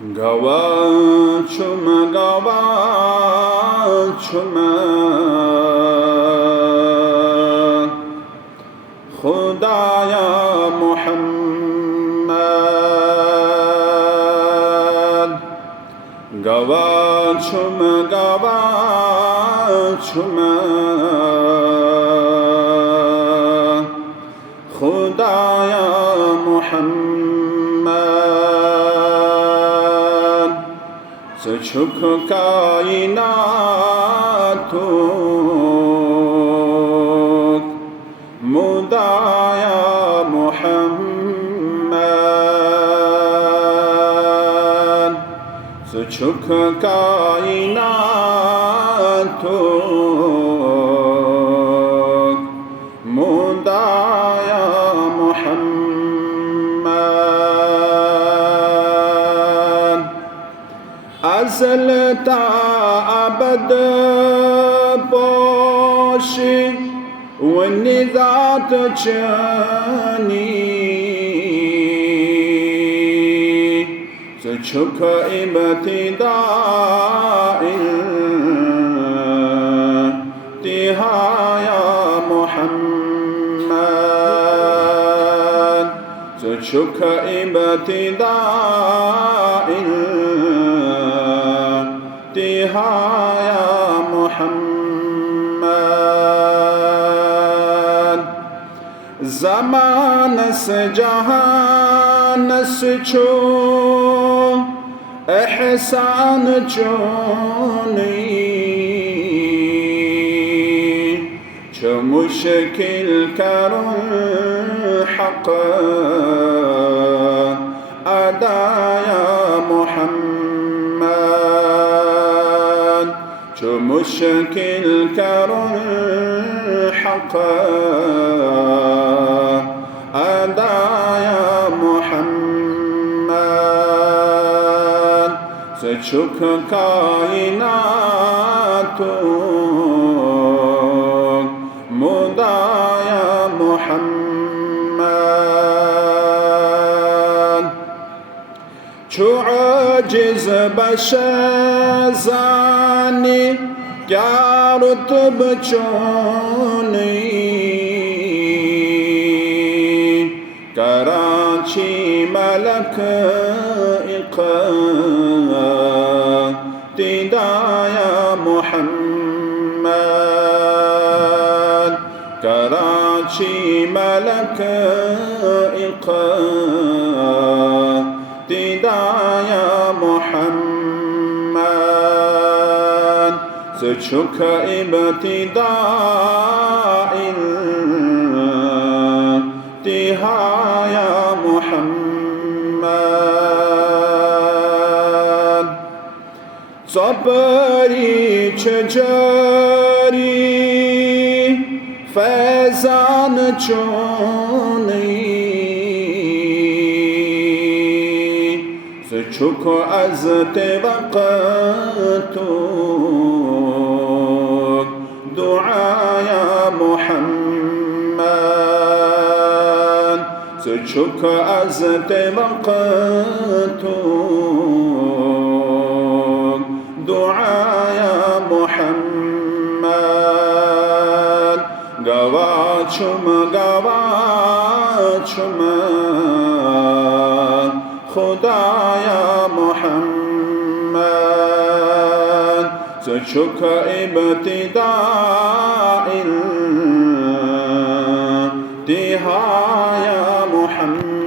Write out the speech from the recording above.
گواچم خدایا محمد گواچم خدایا محمد سچک کائناتو مدایا محمد سچک کائناتو مدایا محمد ازل تا ابد پوشی ونی ذات چنی سچک ابتداء انتہایا محمد سچک ابتداء انتہایا محمد زمان سے جہان سے چھو احسان چونی چو مشکل کرن حق ادایا محمد چو مشکل کرن حق ادایا محمد سچک کائناتو مدایا محمد چو عاجز بشزانی کیا رتب چونی کراچی ملک اقتدایا محمد کراچی ملک اقتدایا محمد سچک ابتداء انتہایا محمد صبری چجاری فیضان چونی سچک از وقتو دعایا محمد سچک از وقتو دعایا محمد گواچم خدایا محمد سچک ابتداء انتہایا محمد